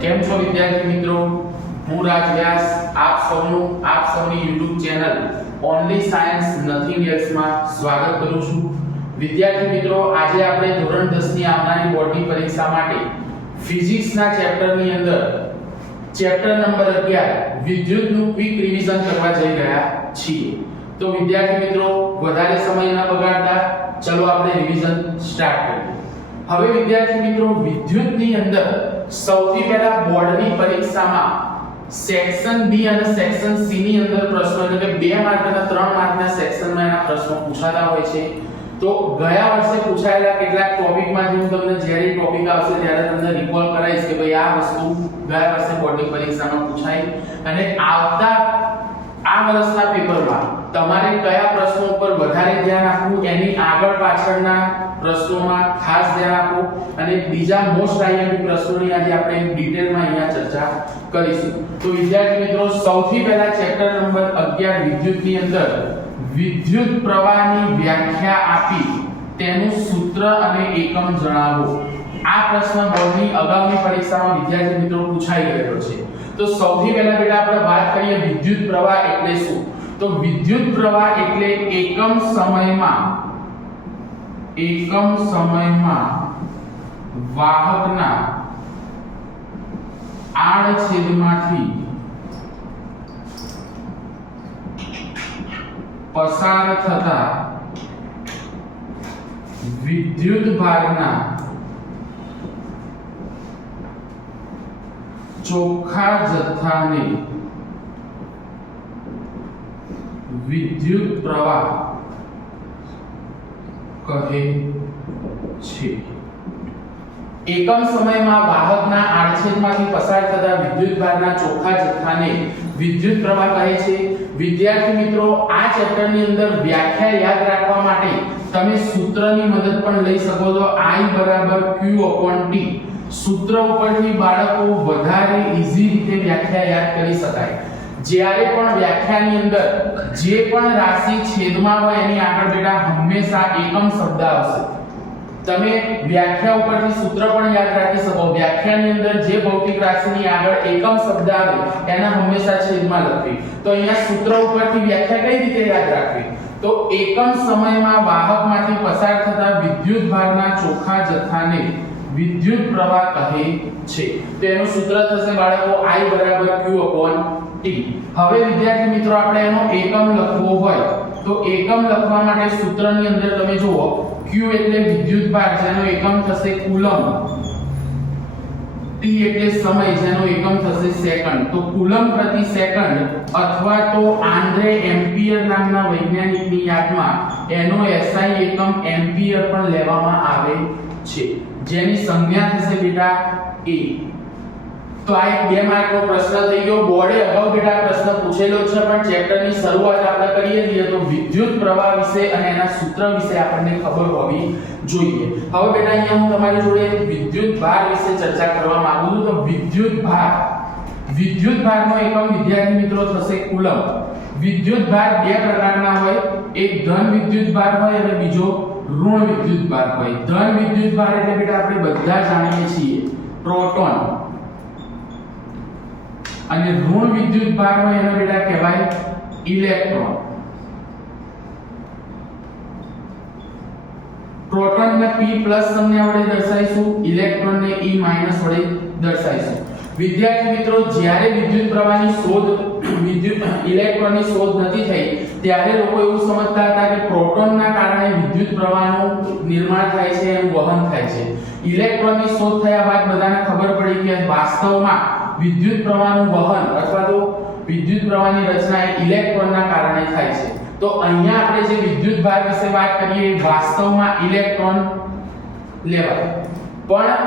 કેમ છો વિદ્યાર્થી મિત્રો? હું રાજ વ્યાસ આપ સૌની YouTube channel only science nothing else માં સ્વાગત કરું છું. વિદ્યાર્થી મિત્રો, આજે આપણે ધોરણ 10 ની આવનારી બોર્ડની પરીક્ષા માટે ફિઝિક્સના ચેપ્ટરની અંદર ચેપ્ટર નંબર 11 વિદ્યુતનું ક્વિક રિવિઝન કરવા જઈ રહ્યા છીએ. તો વિદ્યાર્થી મિત્રો, વધારે સમય ન બગાડતા ચલો આપણે રિવિઝન સ્ટાર્ટ કરીએ. હવે વિદ્યાર્થી મિત્રો, વિદ્યુતની અંદર સૌથી પહેલા બોર્ડની પરીક્ષામાં સેક્શન બી અને સેક્શન સી ની અંદર પ્રશ્નો એટલે કે 2 માર્ક અને 3 માર્કના સેક્શનમાં એના પ્રશ્નો પૂછાતા હોય છે. તો ગયા વર્ષે પૂછાયેલા કેટલાક ટોપિકમાંથી હું તમને જ્યારે ટોપિક આવશે ત્યારે તમને રિકોલ કરાવીશ કે ભાઈ આ વસ્તુ ગયા વર્ષે બોર્ડની પરીક્ષામાં પૂછાઈ અને આવતા આ વર્ષના પેપરમાં તમારે કયા પ્રશ્નો ઉપર વધારે ધ્યાન આપવું એની આગળ પાછળના પ્રશ્નોમાં ખાસ ધ્યાન આપવું અને બીજા મોસ્ટ આઈએમપી પ્રશ્નોની આજે આપણે ડિટેલમાં અહીંયા ચર્ચા કરીશું. તો વિદ્યાર્થી મિત્રો, સૌથી પહેલા ચેપ્ટર નંબર 11 વિદ્યુતની અંદર વિદ્યુત પ્રવાહની વ્યાખ્યા આપી તેનું સૂત્ર અને એકમ જણાવો. આ પ્રશ્ન બોર્ડની અગાઉની પરીક્ષામાં વિદ્યાર્થી મિત્રો પૂછાઈ ગયો છે. તો સૌથી પહેલા બેટા આપણે વાત કરીએ વિદ્યુત પ્રવાહ એટલે શું. તો વિદ્યુત પ્રવાહ એટલે એકમ સમયમાં વાહકના આડછેદમાંથી પસાર થતા વિદ્યુત ભારના ચોખ્ખા જથ્થાને વિદ્યુત પ્રવાહ કહે છે. એકમ સમયમાં વાહકના આડછેદમાંથી પસાર થતા વિદ્યુત ભારના ચોખ્ખા જથ્થાને વિદ્યુત પ્રવાહ કહે છે. વિદ્યાર્થી મિત્રો, આ ચેપ્ટરની અંદર વ્યાખ્યા યાદ રાખવા માટે તમે સૂત્રની મદદ પણ લઈ શકો છો. I = Q/T સૂત્ર ઉપરથી બાળકો વધારે ઈઝી રીતે વ્યાખ્યા યાદ કરી શકાય. જ્યારે પણ વ્યાખ્યાની અંદર જે પણ રાશિ છેદમાં હોય એની આગળ બેટા હંમેશા એકમ શબ્દ આવશે. તમે વ્યાખ્યા ઉપરથી સૂત્ર પણ યાદ રાખી શકો. વ્યાખ્યાની અંદર જે ભૌતિક રાશિની આગળ એકમ શબ્દ આવે એના હંમેશા છેદમાં લખવી. તો અહીંયા સૂત્ર ઉપરથી વ્યાખ્યા કઈ રીતે યાદ રાખવી? તો એકમ સમયમાં વાહકમાંથી પસાર થતા વિદ્યુત ભારના ચોખ્ખા જથ્થાને વિદ્યુત પ્રવાહ કહે છે. તો એનું સૂત્ર થશે બાળકો I = Q/T. હવે વિદ્યાર્થી મિત્રો, આપણે એનો એકમ લખવો હોય તો એકમ લખવા માટે સૂત્રની અંદર તમે જુઓ Q એટલે વિદ્યુત ભાર જેનો એકમ થશે કુલમ, T એટલે સમય જેનો એકમ થશે સેકન્ડ. તો કુલમ પ્રતિ સેકન્ડ અથવા તો આન્દ્રે એમ્પિયર નામના વૈજ્ઞાનિકની યાદમાં એનો SI એકમ એમ્પિયર પણ લેવામાં આવે છે, જેની સંજ્ઞા થશે બેટા A. તો આ એક 2 માર્કનો પ્રશ્ન થઈ ગયો. બોર્ડે અગાઉ બેટા પ્રશ્ન પૂછેલો છે, પણ ચેપ્ટરની શરૂઆત આપણે કરીએ છીએ તો વિદ્યુત પ્રવાહ વિશે અને એના સૂત્ર વિશે આપણને ખબર હોવી જોઈએ. હવે બેટા અહીંયા હું તમારી જોડે વિદ્યુત ભાર વિશે ચર્ચા કરવા માંગુ છું. તો વિદ્યુત ભારનો એકમ વિદ્યાર્થી મિત્રો થશે કુલમ. વિદ્યુત ભાર 2 પ્રકારના હોય, એક ધન વિદ્યુત ભાર હોય અને બીજો ઋણ વિદ્યુત ભાર હોય. ધન વિદ્યુત ભાર એટલે બેટા આપણે બધા જાણીએ છીએ પ્રોટોન, અને ઋણ વિદ્યુત ભાર હોય એનો બેટા કહેવાય ઇલેક્ટ્રોન. પ્રોટોનને P+ સંજ્ઞા વડે દર્શાવીશું, ઇલેક્ટ્રોનને E- વડે દર્શાવીશું. વિદ્યાર્થી મિત્રો, જ્યારે વિદ્યુત પ્રવાહની શોધ ઇલેક્ટ્રોનની શોધ નથી થઈ ત્યારે લોકો એવું સમજતા હતા કે પ્રોટોનના કારણે વિદ્યુત પ્રવાહનું નિર્માણ થાય છે, એનું વહન થાય છે. ઇલેક્ટ્રોનની શોધ થયા બાદ બધાને ખબર પડી કે વાસ્તવમાં વિદ્યુત પ્રવાહનું વહન અથવા તો વિદ્યુત પ્રવાહની રચના એ ઇલેક્ટ્રોનના કારણે થાય છે. તો અહીંયા આપણે જે વિદ્યુત ભાર વિશે વાત કરીએ એ વાસ્તવમાં ઇલેક્ટ્રોન લેવાય, પણ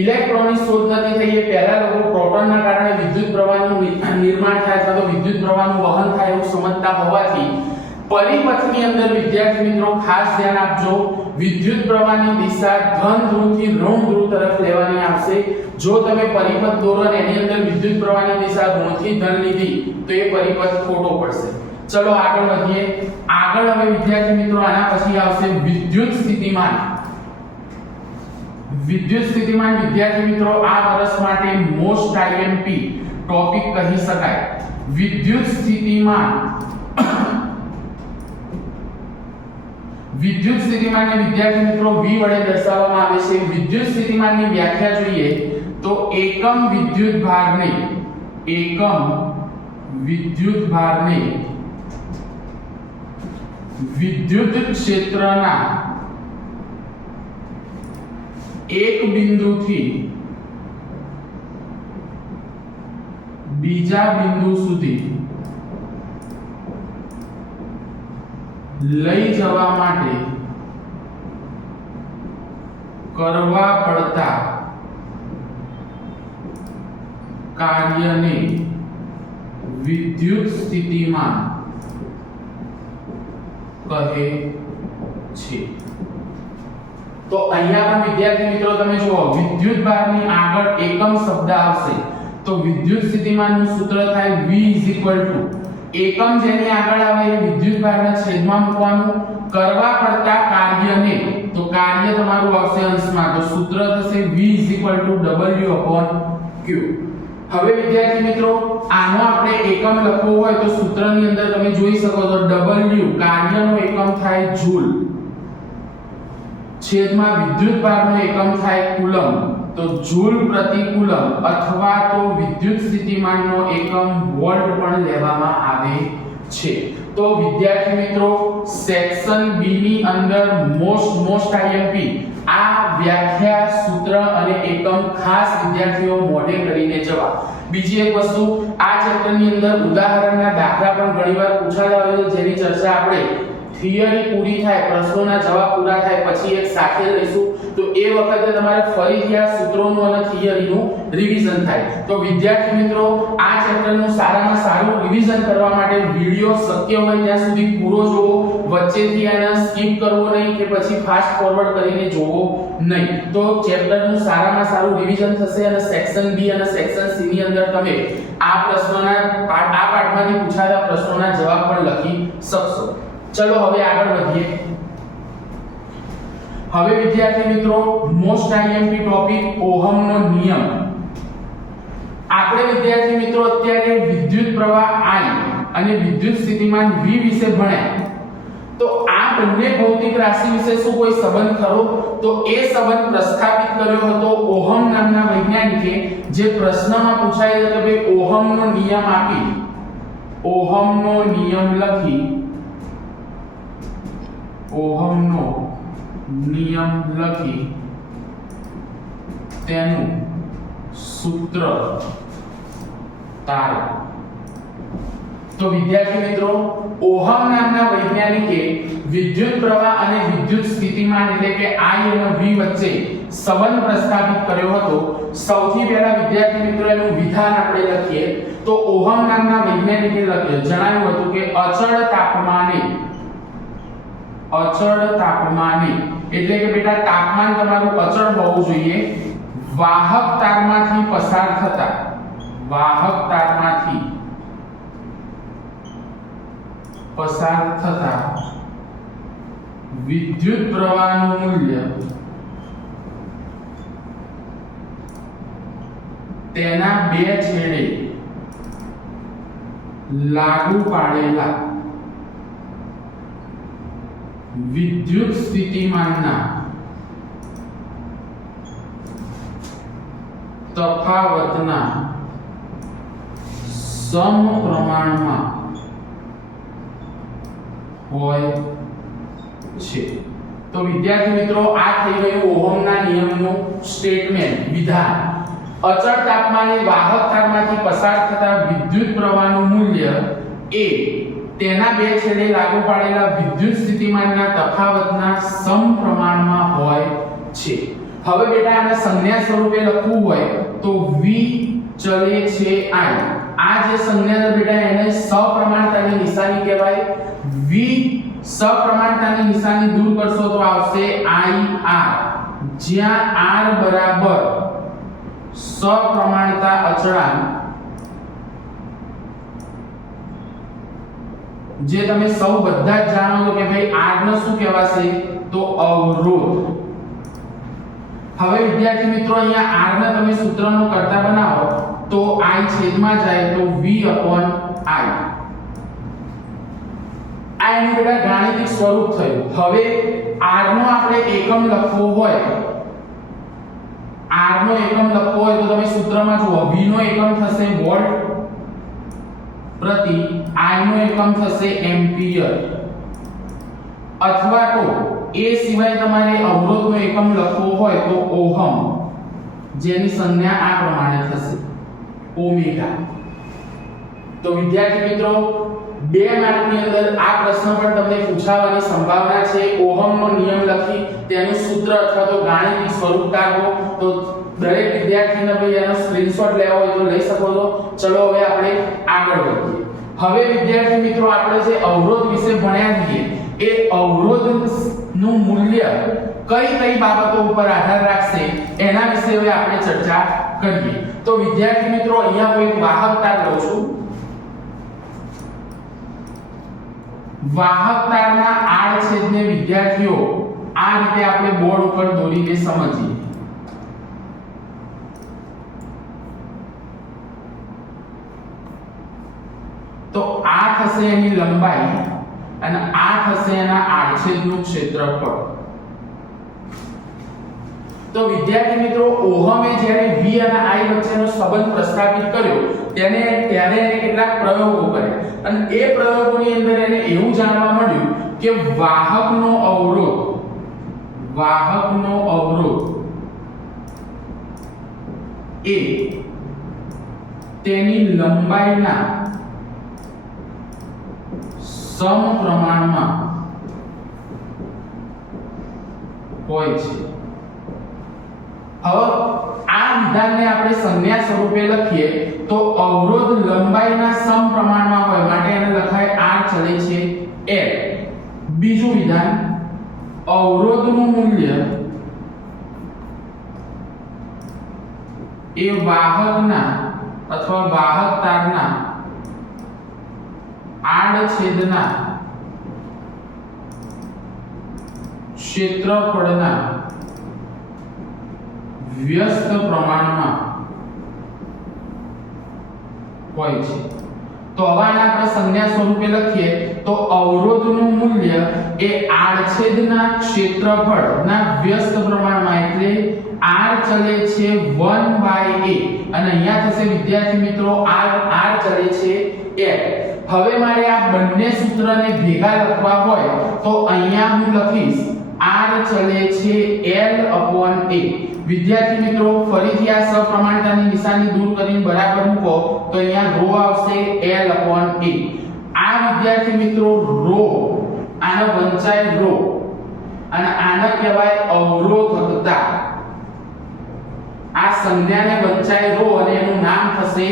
ઇલેક્ટ્રોનની શોધ નથી થઈ એ પહેલા લોકો પ્રોટોનના કારણે વિદ્યુત પ્રવાહનું નિર્માણ થાય અથવા તો વિદ્યુત પ્રવાહનું વહન થાય એવું સમજતા હોવાથી પરિપથની અંદર વિદ્યાર્થી મિત્રો ખાસ ધ્યાન આપજો, વિદ્યુત પ્રવાહની દિશા ધન ધ્રુવથી ઋણ ધ્રુવ તરફ લેવાની આવશે. જો તમે પરિપથ દોરો અને એની અંદર વિદ્યુત પ્રવાહની દિશા ઋણથી ધન લીધી તો એ પરિપથ ખોટો પડશે. ચલો આગળ વધીએ. આગળ હવે વિદ્યાર્થી મિત્રો આના પછી આવશે વિદ્યુત સ્થિતિમાન. વિદ્યુત સ્થિતિમાન વિદ્યાર્થી મિત્રો આ વર્ષ માટે મોસ્ટ આઈએમપી ટોપિક કહી શકાય. વિદ્યુત સ્થિતિમાન વિદ્યાર્થી મિત્રો V વડે દર્શાવવામાં આવે છે. વિદ્યુત સ્થિતિમાનની વ્યાખ્યા જોઈએ તો એકમ વિદ્યુત ભારને વિદ્યુત ક્ષેત્રના એક બિંદુથી બીજા બિંદુ સુધી લઈ જવા માટે કરવા પડતા કાર્યને વિદ્યુત સ્થિતિમાન કહે છે. તો અહીંયા પણ વિદ્યાર્થી મિત્રો તમે જુઓ વિદ્યુત ભારની આગળ એકમ શબ્દ આવશે તો વિદ્યુત સ્થિતિમાનનું સૂત્ર થાય V એકમ જેની આગળ આવે એ વિદ્યુત ભારના છેદમાં મૂકવાનું, કરવા પડતા કાર્યને તો કાર્ય તમારું આવશે અંશમાં તો સૂત્ર થશે V W/Q. હવે વિદ્યાર્થી મિત્રો આનો આપણે એકમ લખવો હોય તો સૂત્રની અંદર તમે જોઈ શકો તો W કાર્યનો એકમ થાય જૂલ, છેદમાં વિદ્યુત ભારનો એકમ થાય કુલમ તો જૂલ પ્રતિ કુલમ અથવા તો વિદ્યુત સ્થિતિમાનનો એકમ વોલ્ટ પણ લેવામાં આવે છે. તો વિદ્યાર્થી મિત્રો સેક્શન B ની અંદર મોસ્ટ આઈએમપી આ વ્યાખ્યા સૂત્ર અને એકમ ખાસ વિદ્યાર્થીઓ મોઢે કરીને જવા. બીજી એક વસ્તુ આ ચેપ્ટરની અંદર ઉદાહરણના દાખલા પણ ઘણીવાર પૂછાતા હોય છે જેની ચર્ચા આપણે થિયરી પૂરી થાય પ્રશ્નોના જવાબ પૂરા થાય પછી એક સાથે લઈશું તો એ વખતે તમારે ફરીથી આ સૂત્રોનું અને થિયરીનું રિવિઝન થાય. તો વિદ્યાર્થી મિત્રો આ ચેપ્ટરનું સારામાં સારું રિવિઝન કરવા માટે વિડિયો શક્ય હોય ત્યાં સુધી પૂરો જોવો, વચ્ચેથી આને સ્કીપ કરવો નહીં કે પછી ફાસ્ટ ફોરવર્ડ કરીને જોવો નહીં. તો ચેપ્ટરનું સારામાં સારું રિવિઝન થશે અને સેક્શન B અને સેક્શન C ની અંદર તમે આ પાઠમાંથી પૂછાતા પ્રશ્નોના જવાબ પણ લખી શકશો. ચલો હવે આગળ વધીએ. હવે વિદ્યાર્થી મિત્રો મોસ્ટ આઈએમપી ટોપિક ઓહમનો નિયમ. આપણે વિદ્યાર્થી મિત્રો અત્યારે વિદ્યુત પ્રવાહ I અને વિદ્યુત સ્થિતિમાન V વિશે ભણ્યા. તો આ બંને ભૌતિક રાશિ વિશે શું કોઈ સંબંધ ખરો? તો એ સંબંધ પ્રસ્થાપિત કર્યો હતો ઓહમ નામના વૈજ્ઞાનિકે, જે પ્રશ્નમાં પૂછાય છે કે ભાઈ ઓહમનો નિયમ આપી ઓહમનો નિયમ લખી ઓહમનો નિયમ લખી તેનું સૂત્ર તારો. તો વિદ્યાર્થી મિત્રો ઓહમ નામના વૈજ્ઞાનિકે વિદ્યુત પ્રવાહ અને વિદ્યુત સ્થિતિમાન એટલે કે I અને V વચ્ચે સંબંધ પ્રસ્થાપિત કર્યો હતો. સૌથી પહેલા વિદ્યાર્થી મિત્રો એનું વિધાન આપણે લખીએ તો ઓહમ નામના વૈજ્ઞાનિકે જણાવ્યું હતું કે અચળ તાપમાને એટલે કે બેટા તાપમાન તમારું અચળ હોવું જોઈએ. વાહક તારમાંથી પસાર થતા વિદ્યુત પ્રવાહનું મૂલ્ય તેના બે છેડે લાગુ પાડેલા વિદ્યુત સ્થિતિમાનના તફાવતના સમપ્રમાણમાં હોય છે. તો વિદ્યાર્થી મિત્રો આ થઈ ગયું ઓહમના નિયમનું સ્ટેટમેન્ટ વિધાન. અચળ તાપમાને વાહક તારમાંથી પસાર થતા વિદ્યુત પ્રવાહનું મૂલ્ય એ તેના બે છેડે લાગુ પાડેલા વિદ્યુત સ્થિતિમાનના તફાવતના સમપ્રમાણમાં હોય છે. હવે બેટા આને સંજ્ઞા સ્વરૂપે લખવું હોય તો V ચલે છે I. આ જે સંજ્ઞા છે બેટા એને સપ્રમાણતાની નિશાની કહેવાય. V સપ્રમાણતાની નિશાની દૂર કરશો તો આવશે IR, જ્યાં R બરાબર સપ્રમાણતા અચળાંક, જે તમે સૌ બધા જ જાણો છો કે ભાઈ R ને શું કહેવાશે તો અવરોધ. હવે વિદ્યાર્થી મિત્રો અહીંયા r ને તમે સૂત્રનો કરતા બનાવો તો i છેદમાં જાય તો v/i આ એનું બેટા ગાણિતિક સ્વરૂપ થયું. હવે r નો આપણે એકમ લખવો હોય તો તમે સૂત્રમાં જુઓ v નો એકમ થશે વોલ્ટ પ્રતિ i નો એકમ થશે એમ્પિયર અથવા તો એ સિવાય તમારે અવરોધનો એકમ લખવો હોય તો ઓહમ જેની સંજ્ઞા આ પ્રમાણે થશે ઓમેગા. તો વિદ્યાર્થી મિત્રો 2 માર્કની અંદર આ પ્રશ્ન પણ તમને પૂછાવાની સંભાવના છે. ઓહમનો નિયમ લખી તેનું સૂત્ર અથવા તો ગાણિતિક સ્વરૂપ કાઢો. તો દરેક વિદ્યાર્થીને ભાઈ એનો સ્ક્રીનશોટ લેવો હોય તો લઈ શકો છો. ચલો હવે આપણે આગળ વધીએ. હવે વિદ્યાર્થી મિત્રો આપણે જે અવરોધ વિશે ભણ્યા છીએ એ અવરોધનું મૂલ્ય કઈ બાબતો ઉપર આધાર રાખશે એના વિશે હવે આપણે ચર્ચા કરીએ. તો વિદ્યાર્થી મિત્રો અહીંયા હું એક વાહકતા લઉં છું. વાહકતાના આડછેદને વિદ્યાર્થીઓ આ રીતે આપણે બોર્ડ ઉપર દોરીને સમજીએ. તો આ થશે એની લંબાઈ અને આ થશે એના આડછેદનું ક્ષેત્રફળ. તો વિદ્યાર્થી મિત્રો ઓહમે જ્યારે v અને i વચ્ચેનો સંબંધ પ્રસ્થાપિત કર્યો ત્યારે એને કેટલાક પ્રયોગો કર્યા અને એ પ્રયોગોની અંદર એને એવું જાણવા મળ્યું કે વાહકનો અવરોધ એ તેની લંબાઈના સમપ્રમાણમાં હોય છે. હવે આ વિધાનને આપણે સંજ્ઞા સ્વરૂપે લખીએ તો અવરોધ લંબાઈના સમપ્રમાણમાં હોય માટે એને લખાય r ચલે છે l. બીજું વિધાન અવરોધનું મૂલ્ય એ વાહકના અથવા વાહક તારના આડછેદના ક્ષેત્રફળના વ્યસ્ત પ્રમાણમાં હોય છે. તો હવે આપણે સંજ્ઞા સ્વરૂપે લખીએ તો અવરોધનું મૂલ્ય એ આડછેદના ક્ષેત્રફળના વ્યસ્ત પ્રમાણમાં એટલે r ચલે છે 1/a અને અહીંયા થશે વિદ્યાર્થી મિત્રો r ચલે છે l. હવે મારે આ બંને સૂત્રને ભેગા લખવા હોય તો અહીંયા હું લખીશ r ચલે છે l/a. વિદ્યાર્થી મિત્રો ફરીથી આ સપ્રમાણતાની નિશાની દૂર કરીને બરાબર મૂકો તો અહીંયા રો આવશે l/a. આ વિદ્યાર્થી મિત્રો રો આનો વંચાય રો અને આને કહેવાય અવરોધકતા. આ સંજ્ઞાને વંચાય રો અને એનું નામ થશે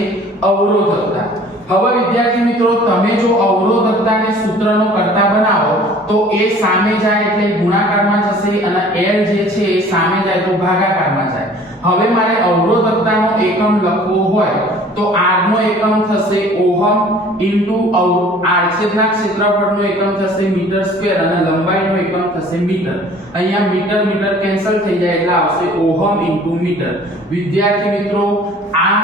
અવરોધકતા. હવે વિદ્યાર્થી મિત્રો તમે જો અવરોધકતાને સૂત્રનો કરતા બનાવો તો એ સામે જાય એટલે ગુણાકારમાં જશે અને l જે છે એ સામે જાય તો ભાગાકારમાં જાય. હવે મારે અવરોધકતાનો એકમ લખવો હોય તો r નો એકમ થશે ઓહમ ઇન્ટુ આડછેદના ક્ષેત્રફળનો એકમ થશે મીટર સ્ક્વેર અને લંબાઈનો એકમ થશે મીટર. અહીંયા મીટર મીટર કેન્સલ થઈ જાય એટલે આવશે ઓહમ ઇન્ટુ મીટર. વિદ્યાર્થી મિત્રો આ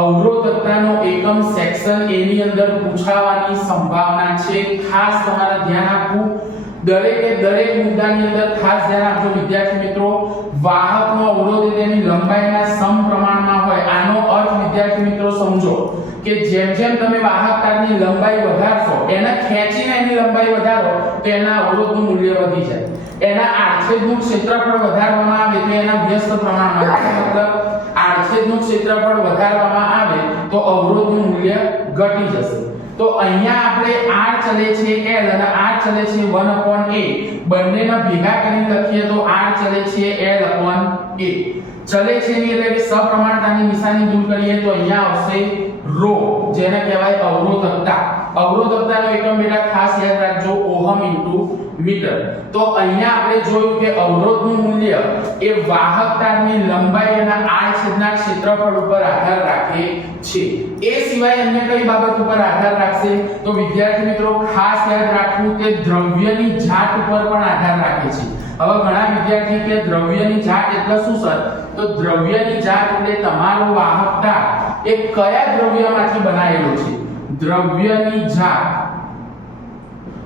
અવરોધકતાનો એકમ સેક્શન A ની અંદર પૂછાવાની સંભાવના છે. ખાસ તમારે ધ્યાન આપવું. દરેક મુદ્દાની અંદર ખાસ ધ્યાન આપજો વિદ્યાર્થી મિત્રો. વાહકનો અવરોધ તેની લંબાઈના સમપ્રમાણમાં હોય. આનો અર્થ વિદ્યાર્થી મિત્રો સમજો કે જેમ જેમ તમે વાહક તારની લંબાઈ વધારશો એને ખેંચીને એની લંબાઈ વધારો તો એના અવરોધનું મૂલ્ય વધી જાય. એના આડછેદનું ક્ષેત્રફળ વધારવામાં આવે તો એના વ્યસ્ત પ્રમાણમાં મતલબ આડછેદનું ક્ષેત્રફળ વધારવામાં આવે તો અવરોધનું મૂલ્ય ઘટી જશે. તો અહીંયા આપણે r ચલે છે l અને r ચલે છે 1/a. બંનેના ભેગા કરીને લખીએ તો r ચલે છે l/a. ચલે છે ની એટલે કે સપ્રમાણતાની નિશાની દૂર કરીએ તો અહીંયા આવશે રો જેને કહેવાય અવરોધકતા. અવરોધકતાનો એકમ બેટા ખાસ યાદ રાખજો ઓહમ ઇન્ટુ મીટર. તો અહીંયા આપણે જોયું કે અવરોધનું મૂલ્ય એ વાહક તારની લંબાઈ અને આડછેદના ક્ષેત્રફળ ઉપર આધાર રાખે છે। એ સિવાય અન્ય કઈ બાબત ઉપર આધાર રાખશે તો વિદ્યાર્થી મિત્રો ખાસ યાદ રાખવું કે દ્રવ્યની જાત ઉપર પણ આધાર રાખે છે। હવે ઘણા વિદ્યાર્થી કે દ્રવ્યની જાત એટલે શું સર તો દ્રવ્યની જાત એટલે તમારો વાહકતા એ કયા દ્રવ્યમાંથી બનાવેલો છે દ્રવ્યની જાત।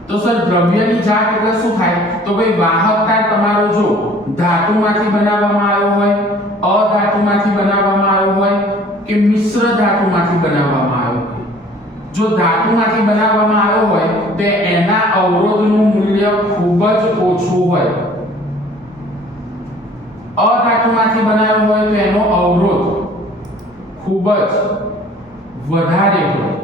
તો સર દ્રવ્યની જાત એટલે શું થાય તો ભાઈ વાહકતા તમારો જો ધાતુમાંથી બનાવવામાં આવ્યો હોય અધાતુમાંથી બનાવવામાં આવ્યો હોય કે મિશ્ર ધાતુમાંથી બનાવવામાં આવ્યો હોય। જો ધાતુમાંથી બનાવવામાં આવ્યો હોય તો એના અવરોધનું મૂલ્ય ખૂબ જ ઓછું હોય। અધાતુમાંથી બનાવ્યો હોય તો એનો અવરોધ ખૂબ જ વધારે હોય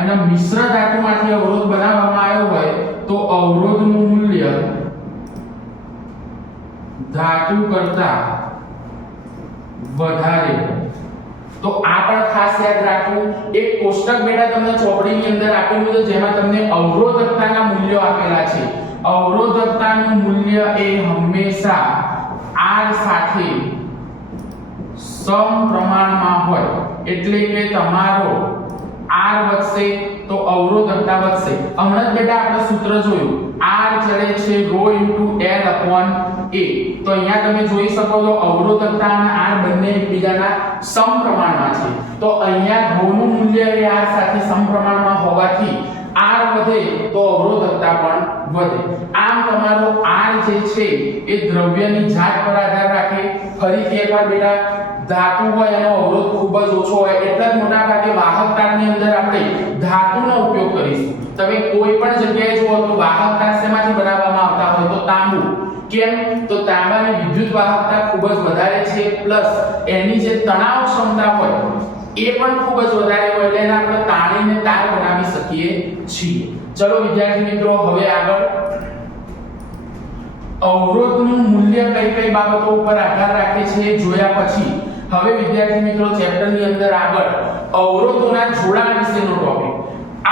અને મિશ્ર ધાતુમાંથી અવરોધ બનાવવામાં આવ્યો હોય તો અવરોધનું મૂલ્ય ધાતુ કરતા વધારે હોય। તો આ પણ ખાસ યાદ રાખવું। એક કોષ્ટક બેટા તમને ચોપડીની અંદર આપેલું છે જેમાં તમને અવરોધકતાના મૂલ્યો આપેલા છે। અવરોધકતાનું મૂલ્ય એ હંમેશા R સાથે સમપ્રમાણમાં હોય એટલે કે તમારો R વધશે તો અવરોધકતા વધશે। હમણાં જ બેટા આપણે સૂત્ર જોયું R ચલે છે ρ * L/A। તો અહીંયા તમે જોઈ શકો છો અવરોધકતા અને R બંને એકબીજાના સમપ્રમાણમાં છે। તો અહીંયા ρ નું મૂલ્ય એ R સાથે સમપ્રમાણમાં હોવાથી R વધે તો અવરોધકતા પણ વધે। આમ તમારો R જે છે એ દ્રવ્યની જાત પર આધાર રાખે। ફરીથી એકવાર બેટા ધાતુ હોય એનો અવરોધ ખૂબ જ ઓછો હોય એટલે જ મોટા ભાગે વાહકતાની અંદર આપણે ધાતુનો ઉપયોગ કરીશું। તમે કોઈ પણ જગ્યાએ જુઓ તો વાહકતા શેમાંથી બનાવવામાં આવતા હોય તો તાંબુ। કેમ તો તાંબાની વિદ્યુત વાહકતા ખૂબ જ વધારે છે પ્લસ એની જે તણાવ ક્ષમતા હોય એ પણ ખૂબ જ વધારે હોય એટલે એને આપણે તાણીને તાર બનાવી શકીએ છીએ। ચલો વિદ્યાર્થી મિત્રો હવે આગળ અવરોધનું મૂલ્ય કઈ કઈ બાબતો ઉપર આધાર રાખે છે જોયા પછી હવે વિદ્યાર્થી મિત્રો ચેપ્ટરની અંદર આગળ અવરોધોના જોડાણ વિશેનો ટોપિક।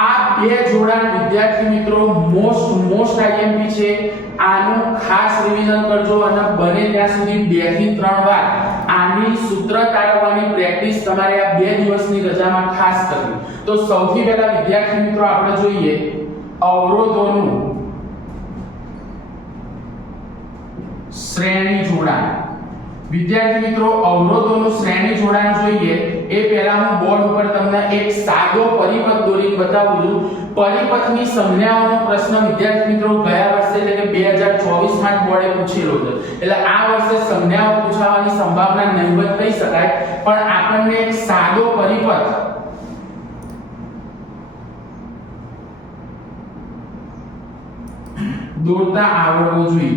આ બે જોડાણ વિદ્યાર્થી મિત્રો મોસ્ટ આઈએમપી છે। આનું ખાસ રિવિઝન કરજો અને બને ત્યાં સુધી 2 થી 3 વાર આની સૂત્ર તારવવાની પ્રેક્ટિસ તમારે આ 2 દિવસની રજામાં ખાસ કરવી। તો સૌથી પહેલા વિદ્યાર્થી મિત્રો આપણે જોઈએ અવરોધોનું શ્રેણી જોડાણ। વિદ્યાર્થી મિત્રો અવરોધોનું શ્રેણી જોડાણ જોઈએ એ પહેલા હું બોર્ડ ઉપર તમને એક સાદો પરિપથ દોરીને બતાવું છું। પરિપથની સંજ્ઞાઓનો પ્રશ્ન વિદ્યાર્થી મિત્રો ગયા વર્ષે એટલે કે 2024 માં બોર્ડે પૂછેલો છે એટલે આ વર્ષે સંજ્ઞાઓ પૂછાવાની સંભાવના નહીવત કહી શકાય પણ આપણને એક સાદો પરિપથ દોરતા આવડવો જોઈએ।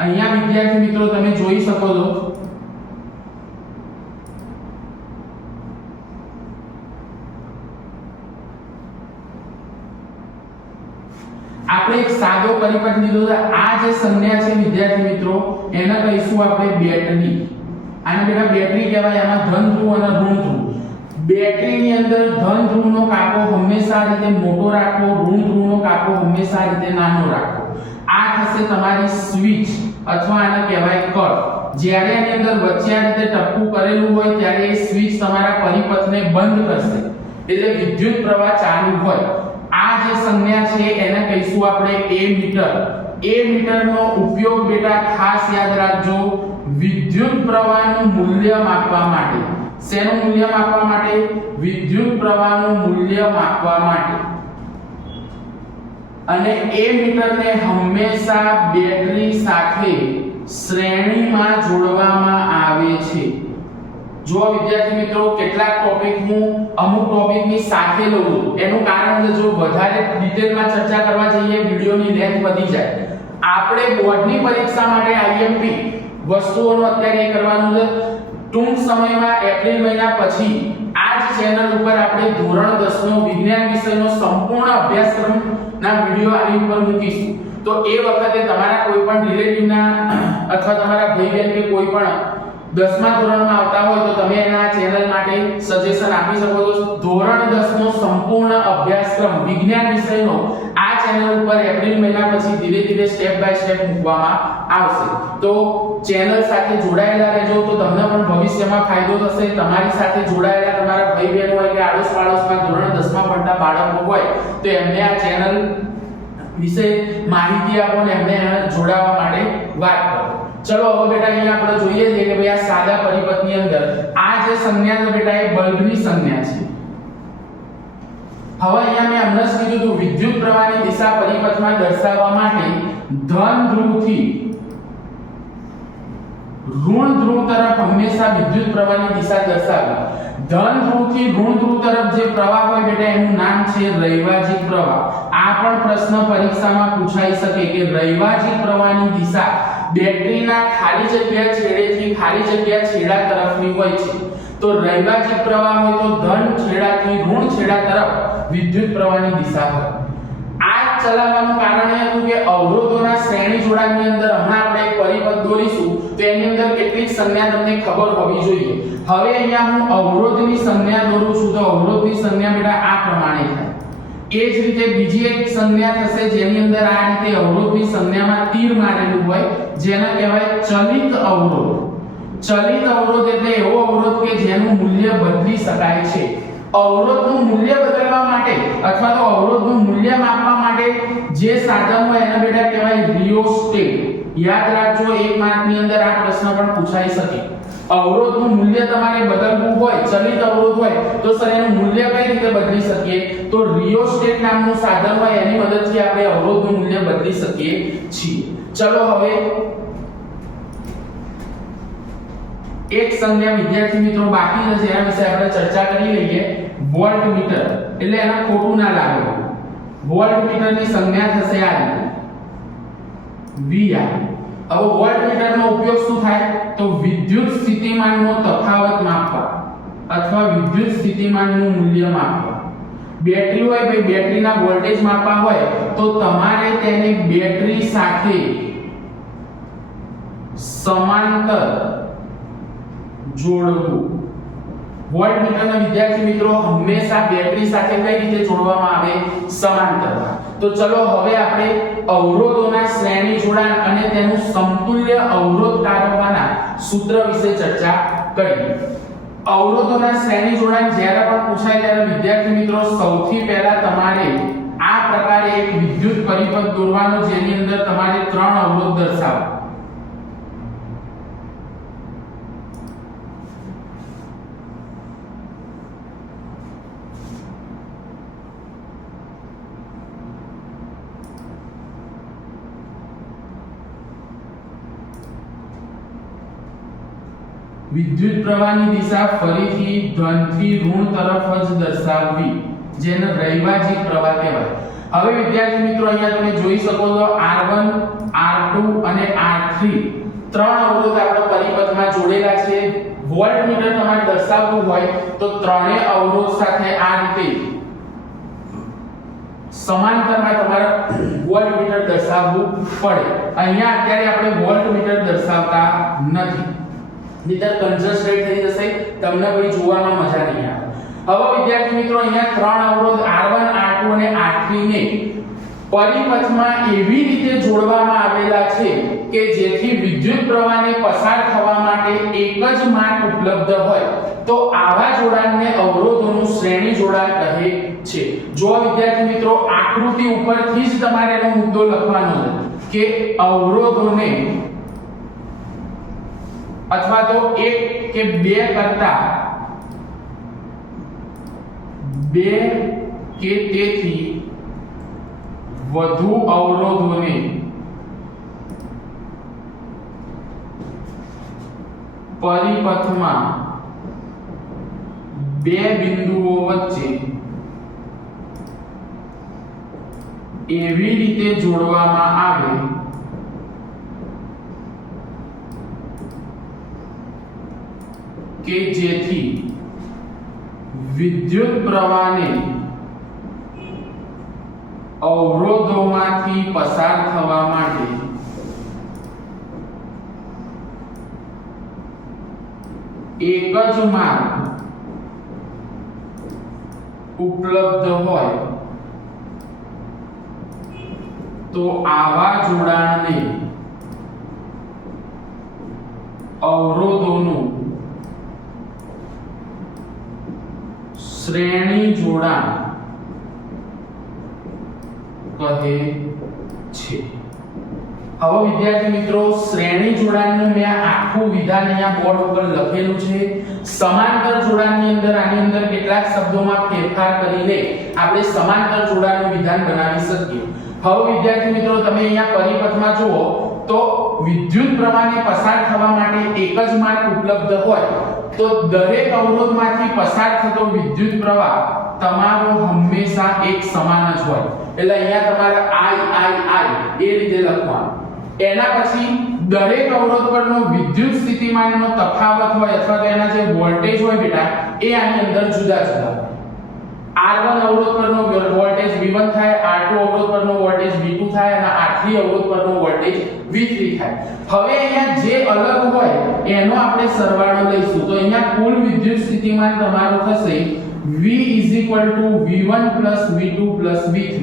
અહીંયા વિદ્યાર્થી મિત્રો તમે જોઈ શકો છો આપણે એક સાદો પરિપથ લીધો છે। આ જે સંજ્ઞા છે વિદ્યાર્થી મિત્રો એને કહીશું આપણે બેટરી। આને બેટા બેટરી કહેવાય। એમાં ધન ધ્રુવ અને ઋણ ધ્રુવ। બેટરીની અંદર ધન ધ્રુવનો કાપો હંમેશા આ રીતે મોટો રાખવો, ઋણ ધ્રુવનો કાપો હંમેશા આ રીતે નાનો રાખવો। આ થશે તમારી સ્વિચ અથવા આને કહેવાય કર। જ્યારે આની અંદર વચ્ચે આ રીતે ટપકું કરેલું હોય ત્યારે એ સ્વિચ તમારા પરિપથને બંધ કરશે એટલે વિદ્યુત પ્રવાહ ચાલુ હોય। આ જે સંજ્ઞા છે એને કહીશું આપણે A મીટર। A મીટરનો ઉપયોગ બેટા ખાસ યાદ રાખજો વિદ્યુત પ્રવાહનું મૂલ્ય માપવા માટે। શેનું મૂલ્ય માપવા માટે? વિદ્યુત પ્રવાહનું મૂલ્ય માપવા માટે। અને A મીટરને હંમેશા બેટરી સાથે શ્રેણીમાં જોડવામાં આવે છે। જો વિદ્યાર્થી મિત્રો કેટલાક ટોપિક હું અમુક ટોપિકની સાથે લઉં છું એનું કારણ છે જો વધારે ડિટેલમાં ચર્ચા કરવા જઈએ વિડિયોની લેન્થ વધી જાય। આપણે બોર્ડની પરીક્ષા માટે આઈએમપી વસ્તુઓનો અત્યારે કરવાનું છે। ટૂંક સમયમાં એપ્રિલ મહિના પછી આ જ ચેનલ ઉપર આપણે ધોરણ 10 નો વિજ્ઞાન વિષયનો સંપૂર્ણ અભ્યાસક્રમના વિડિયો આની ઉપર મૂકીશું। તો એ વખતે તમારા કોઈ પણ રિલેટિવના અથવા તમારા ભાઈ બહેન કે કોઈ પણ 10મા ધોરણમાં આવતા હોય તો તમે એના ચેનલ માટે સજેશન આપી શકો છો। ધોરણ 10 નો સંપૂર્ણ અભ્યાસક્રમ વિજ્ઞાન વિષયનો આ ચેનલ ઉપર એપ્રિલ મહિના પછી ધીરે ધીરે સ્ટેપ બાય સ્ટેપ મૂકવામાં આવશે. તો ચેનલ સાથે જોડાયેલા રહેજો, તો તમને પણ ભવિષ્યમાં ફાયદો થશે. તમારી સાથે જોડાયેલા તમારા ભાઈ બહેનો હોય કે આડોશ પાડોશમાં ધોરણ 10 માં ભણતા બાળકો હોય તો એમને આ ચેનલ વિશે માહિતી આપો અને એમને જોડાવા માટે વાત કરો. ચલો હવે બેટા અહીંયા આપણે જોઈએ છે કે ભાઈ આ સાદા પરિપથની અંદર આ જે સંજ્ઞા છે બેટા એ બલ્બની સંજ્ઞા છે. હવે અહીંયા મેં હમણાં જ કીધું હતું વિદ્યુત પ્રવાહની દિશા પરિપથમાં દર્શાવવા માટે ધન ધ્રુવથી ઋણ ધ્રુવ તરફ હંમેશા વિદ્યુત પ્રવાહની દિશા દર્શાવવી. ધન ધ્રુવથી ઋણ ધ્રુવ તરફ જે પ્રવાહ હોય બેટા એનું નામ છે રૈવાજિક પ્રવાહ. આ પણ પ્રશ્ન પરીક્ષામાં પૂછાઈ શકે કે રૈવાજિક પ્રવાહની દિશા બેટરીના ખાલી જગ્યા છેડેથી ખાલી જગ્યા છેડા તરફની હોય છે. તો રૈવાજિક પ્રવાહ હોય તો ધન છેડાથી ઋણ છેડા તરફ વિદ્યુત પ્રવાહની દિશા હોય. આ ચલાવવાનું કારણ એ હતું કે અવરોધોના શ્રેણી જોડાણની અંદર હમણાં આપણે એક પરિપથ દોરીશું તો એની અંદર કેટલીક સંજ્ઞા તમને ખબર હોવી જોઈએ. હવે અહીંયા હું અવરોધની સંજ્ઞા દોરું છું તો અવરોધની સંજ્ઞા બેટા આ પ્રમાણે થાય. એ જ રીતે બીજી એક સંજ્ઞા થશે જેની અંદર આ રીતે અવરોધની સંજ્ઞામાં તીર મારેલું હોય જેને કહેવાય ચલિત અવરોધ. ચલિત અવરોધ એટલે એવો અવરોધ કે જેનું મૂલ્ય બદલી શકાય છે. અવરોધનું મૂલ્ય બદલવા માટે અથવા તો અવરોધનું મૂલ્ય માપવા માટે જે સાધન હોય એને બેટા કહેવાય રિયોસ્ટેટ. યાદ રાખજો, એક માર્કની અંદર આ પ્રશ્ન પણ પૂછાઈ શકે. અવરોધનું મૂલ્ય તમારે બદલવું હોય, ચલિત અવરોધ હોય તો સર એનું મૂલ્ય કઈ રીતે બદલી શકીએ? તો રિયોસ્ટેટ નામનું સાધન હોય એની મદદથી આપણે અવરોધનું મૂલ્ય બદલી શકીએ છીએ. ચલો હવે એક સંજ્ઞા વિદ્યાર્થી મિત્રો બાકી છે એના વિશે આપણે ચર્ચા કરી લઈએ. વોલ્ટમીટર એટલે એના ખોટું ના લાગે. વોલ્ટમીટરની સંજ્ઞા થશે આ રીતે VR. હવે વોલ્ટમીટરનો ઉપયોગ શું થાય? તો વિદ્યુત સ્થિતિમાનનો તફાવત માપવા અથવા વિદ્યુત સ્થિતિમાનનું મૂલ્ય માપવા. બેટરી હોય ભાઈ, બેટરીના વોલ્ટેજ માપવા હોય તો તમારે તેને બેટરી સાથે સમાંતર જોડવું. વોલ્ટમીટરના વિદ્યાર્થી મિત્રો હંમેશા બેટરી સાથે કઈ રીતે જોડવામાં આવે? સમાંતર. તો ચલો હવે આપણે અવરોધોના શ્રેણી જોડાણ અને તેનું સમતુલ્ય અવરોધ તારવવાના સૂત્ર વિશે ચર્ચા કરીએ. અવરોધોના શ્રેણી જોડાણ જ્યારે પણ પૂછાય ત્યારે વિદ્યાર્થી મિત્રો સૌથી પહેલા તમારે આ પ્રકારે એક વિદ્યુત પરિપથ દોરવાનો જેની અંદર તમારે 3 અવરોધ દર્શાવવા. વિદ્યુત પ્રવાહની દિશા ફરીથી ધનથી ઋણ તરફ જ દર્શાવવી જેને રૈવાજિક પ્રવાહ કહેવાય. હવે વિદ્યાર્થી મિત્રો અહીંયા તમે જોઈ શકો છો R1, R2 અને R3 ત્રણ અવરોધ આપણા પરિપથમાં જોડેલા છે. વોલ્ટમીટર તમારે દર્શાવવું હોય તો ત્રણેય અવરોધ સાથે આ રીતે સમાંતરમાં તમારે વોલ્ટમીટર દર્શાવવું પડે. અહીંયા અત્યારે આપણે વોલ્ટમીટર દર્શાવતા નથી, નહીતર કન્જસ્ટેડ થઈ જશે, તમને કોઈ જોવામાં મજા નહીં આવે. હવે વિદ્યાર્થી મિત્રો અહીંયા ત્રણ અવરોધ R1, R2 અને R3 ને પરિપથમાં એવી રીતે જોડવામાં આવેલા છે કે જેથી વિદ્યુત પ્રવાહને પસાર થવા માટે એક જ માર્ગ ઉપલબ્ધ હોય. તો આવા જોડાણને અવરોધોનું શ્રેણી જોડાણ કહે છે. જો વિદ્યાર્થી મિત્રો આકૃતિ ઉપરથી જ તમારે એનો મુદ્દો લખવાનો છે કે અવરોધોને અથવા તો એક કે બે કરતા બે કે તેથી વધુ અવરોધોને પરિપથમાં બે બિંદુઓ વચ્ચે એવી રીતે જોડવામાં આવે કે જેથી વિદ્યુત પ્રવાહને અવરોધોમાંથી પસાર થવા માટે એક જ માર્ગ ઉપલબ્ધ હોય. તો આવા જોડાણને અવરોધોનું શ્રેણી જોડાણ કહે છે। હવે વિદ્યાર્થી મિત્રો શ્રેણી જોડાણનું મેં આખું વિધાન અહીંયા બોર્ડ ઉપર લખેલું છે। સમાંતર જોડાણની અંદર આની અંદર કેટલાક શબ્દોમાં ફેરફાર કરીને આપણે સમાંતર જોડાણનું વિધાન બનાવી શકીએ। હવે વિદ્યાર્થી મિત્રો તમે અહીંયા પરિપથમાં જુઓ તો વિદ્યુત પ્રવાહને પસાર થવા માટે એક જ માર્ગ ઉપલબ્ધ હોય તો દરેક અવરોધમાંથી પસાર થતો વિદ્યુત પ્રવાહ તમારો હંમેશા એક સમાન જ હોય। એટલે અહીંયા તમારે I એ રીતે લખવાનું। એના પછી દરેક અવરોધ પરનો વિદ્યુત સ્થિતિમાનનો તફાવત હોય અથવા તો એના જે વોલ્ટેજ હોય બેટા એ આની અંદર જુદા જુદા હોય। R1 અવરોધ પરનો વોલ્ટેજ V1 થાય, R2 અવરોધ પરનો વોલ્ટેજ V2 થાય અને R3 અવરોધ પરનો વોલ્ટેજ V3 થાય। હવે અહીંયા જે અલગ હોય એનો આપણે સરવાળો લઈશું તો અહીંયા કુલ વિદ્યુત સ્થિતિમાન તમારો થશે V V1 V2 V3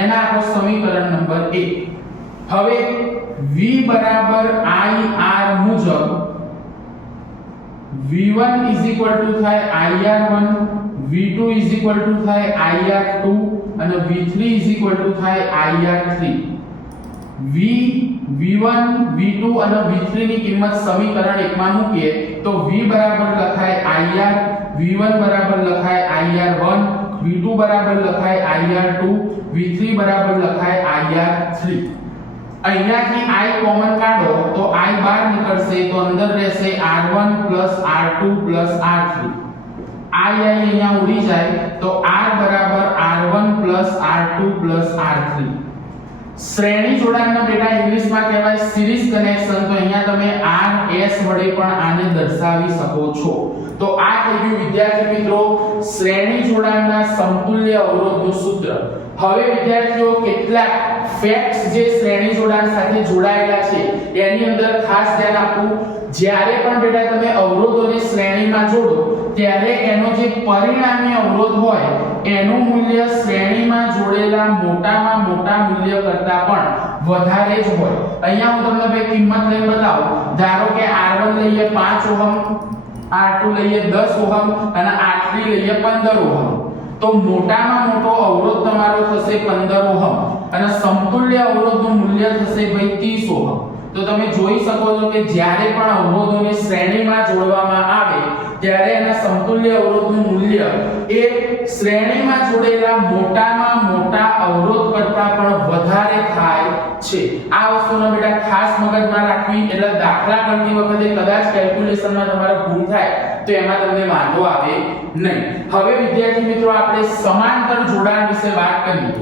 એના આપણો સમીકરણ નંબર 1। હવે V બરાબર IR મુજબ V1 થાય IR1, V2 થાય IR2 અને V3 થાય IR3। V1 V2 અને V3 ની કિંમત સમીકરણ 1 માં મૂકીએ તો V બરાબર લખાય IR, V1 બરાબર લખાય IR1, V2 બરાબર લખાય IR2, V3 બરાબર લખાય IR3। અહીંયાથી I કોમન કાઢો તો I બહાર નીકળશે તો અંદર રહેશે R1 R2 R3। I અહીંયા ઉડી જાય તો R બરાબર R1 R2 R3। શ્રેણી જોડાણના બેટા ઇંગ્લિશમાં કહેવાય સિરીઝ કનેક્શન। તો અહીંયા તમે RS વડે પણ આને દર્શાવી શકો છો। તો આ થઈ ગયું વિદ્યાર્થી મિત્રો શ્રેણી જોડાણના સમતુલ્ય અવરોધનું સૂત્ર। હવે વિદ્યાર્થીઓ કેટલાક ફેક્ટ્સ જે શ્રેણી જોડાણ સાથે જોડાયેલા છે એની અંદર ખાસ ધ્યાન આપવું। જ્યારે પણ બેટા તમે અવરોધોને શ્રેણીમાં જોડો ત્યારે એનો જે પરિણામી અવરોધ હોય એનું મૂલ્ય શ્રેણીમાં જોડેલા મોટામાં મોટા મૂલ્ય કરતા પણ વધારે જ હોય। અહીંયા હું તમને બે કિંમત લઈને બતાવું। ધારો કે R1 લઈએ 5 ઓહમ, R2 લઈએ 10 ઓહમ અને R3 લઈએ 15 ઓહમ। તો મોટામાં મોટો અવરોધ તમારો થશે 15 ઓહમ અને સમતુલ્ય અવરોધનું મૂલ્ય થશે ભાઈ 30 ઓહમ। તો તમે જોઈ શકો છો કે જ્યારે પણ અવરોધોને શ્રેણીમાં જોડવામાં આવે ત્યારે એના સમતુલ્ય અવરોધનું મૂલ્ય એ શ્રેણીમાં જોડેલા મોટામાં મોટા અવરોધ કરતા પણ વધારે થાય છે। આ વસ્તુનો બેટા ખાસ મગજમાં રાખવી। એટલે દાખલા ગણતી વખતે કદાચ કેલ્ક્યુલેશનમાં તમારે ભૂલ થાય તો એમાં તમને વાંધો આવે નહીં। હવે વિદ્યાર્થી મિત્રો આપણે સમાંતર જોડાણ વિશે વાત કરીએ।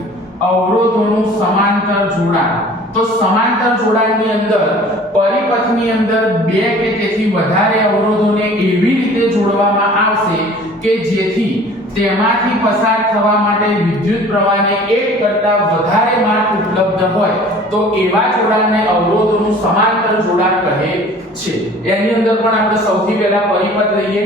અવરોધોનું સમાંતર જોડાણ। તો સમાંતર જોડાણની અંદર પરિપથની અંદર બે કે તેથી વધારે અવરોધોને એવી રીતે જોડવામાં આવશે કે જેથી તેમાંથી પસાર થવા માટે વિદ્યુત પ્રવાહને એક કરતા વધારે માર્ગ ઉપલબ્ધ હોય તો એવા જોડાણને અવરોધોનું સમાંતર જોડાણ કહે છે। એની અંદર પણ આપણે સૌથી પહેલા પરિપથ લઈએ।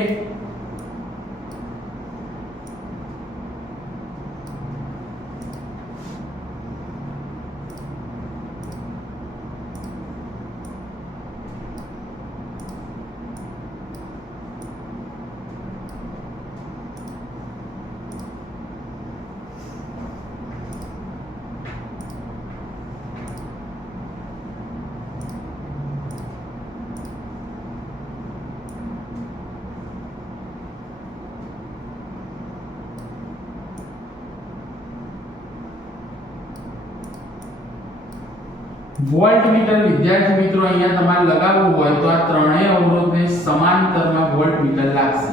વોલ્ટમીટર વિદ્યાર્થી મિત્રો અહીંયા તમારે લગાવવું હોય તો આ ત્રણેય અવરોધને સમાંતરમાં વોલ્ટમીટર લાગશે।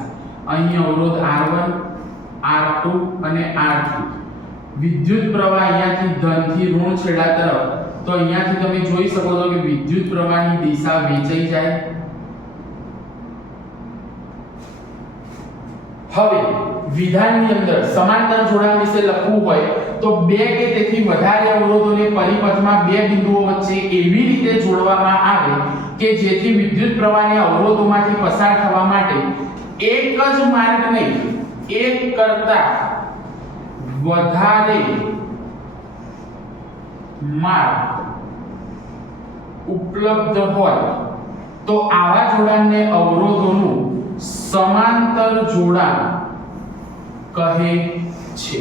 અહીં અવરોધ R1, R2 અને R3। વિદ્યુત પ્રવાહ અહીંયાથી ધનથી ઋણ છેડા તરફ તો અહીંયાથી તમે જોઈ શકો છો કે વિદ્યુત પ્રવાહની દિશા વેચાઈ જાય। હવે વિધાનની અંદર સમાંતર જોડાણ વિશે લખવું હોય તો બે કે તેથી વધારે અવરોધોને પરિપથમાં બે બિંદુઓ વચ્ચે એવી રીતે જોડવામાં આવે કે જેથી વિદ્યુત પ્રવાહને અવરોધોમાંથી પસાર થવા માટે એક જ માર્ગ નહીં એક કરતા વધારે માર્ગ ઉપલબ્ધ હોય તો આવા જોડાણને અવરોધોનું સમાંતર જોડાણ કહે છે.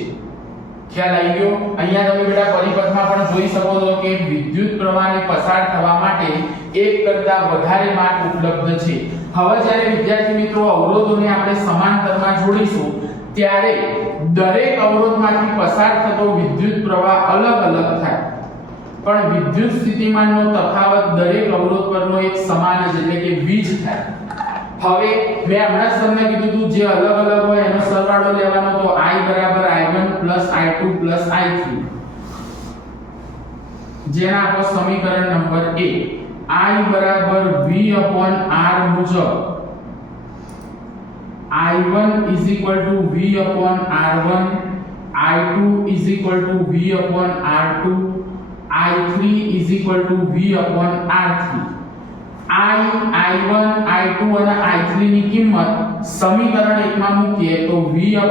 ખ્યાલ આવી ગયો? અહીંયા તમે બેટા પરિપથમાં પણ જોઈ શકો છો કે વિદ્યુત પ્રવાહને પસાર થવા માટે એક કરતા વધારે માર્ગ ઉપલબ્ધ છે. હવે જ્યારે વિદ્યાર્થી મિત્રો અવરોધોને આપણે સમાંતરમાં જોડીશું ત્યારે દરેક અવરોધમાંથી પસાર થતો વિદ્યુત પ્રવાહ અલગ અલગ થાય, પણ વિદ્યુત સ્થિતિમાનનો તફાવત દરેક અવરોધ પરનો એક સમાન જ એટલે કે v જ થાય. હવે મેં હમણાં જ તમને કીધું હતું જે અલગ અલગ હોય એનો સરવાળો લેવાનો, તો I બરાબર I1 I2 I3, જેના આપણો સમીકરણ નંબર 1 I બરાબર V/R મુજબ I1 V/R1, I2 V/R2, I3 V/R3. I1 I2 અને I3 ની કિંમત સમીકરણ 1 માં મૂકીએ તો V/R